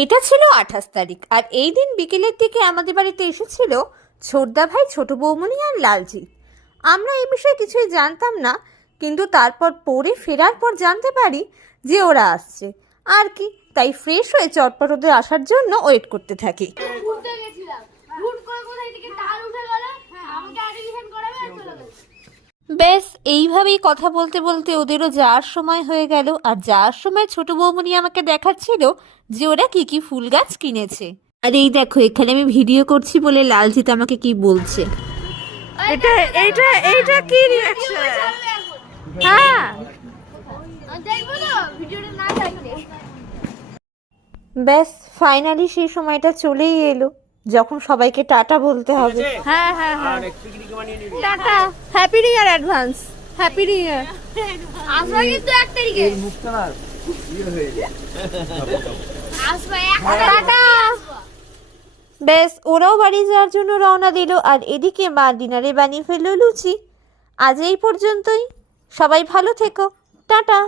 এটা ছিল আঠাশ তারিখ। আর এই দিন বিকেলের দিকে আমাদের বাড়িতে এসেছিল ছোটদা ভাই, ছোট বৌমনি আর লালজি। আমরা এ বিষয়ে কিছুই জানতাম না, কিন্তু তারপর পরে ফেরার পর জানতে পারি যে ওরা আসছে। আর কি, তাই ফ্রেশ হয়ে চটপট ওদের আসার জন্য ওয়েট করতে থাকি। ব্যাস এইভাবেই কথা বলতে বলতে ওদেরও যাওয়ার সময় হয়ে গেল। আর যাওয়ার সময় ছোট বৌমনি আমাকে দেখাচ্ছিল যে ওরা কি কি ফুল গাছ কিনেছে। আর এই দেখো এখানে আমি ভিডিও করছি বলে লালজিৎ আমাকে কি বলছে। এটা এইটা এইটা কি হ্যাঁ। ব্যাস ফাইনালি সেই সময়টা চলেই এলো। যখন সবাইকে টাটা বলতে হবে। হ্যাঁ হ্যাঁ হ্যাঁ। Tata. Happy new year advance happy new year আসবা কিন্তু এক তারিখে। টাটা। ব্যাস ওরাও বাড়ি যাওয়ার জন্য রওনা দিল আর এদিকে মা ডিনারে বানিয়ে ফেলল লুচি। আজ এই পর্যন্তই। সবাই ভালো থেকো। টাটা।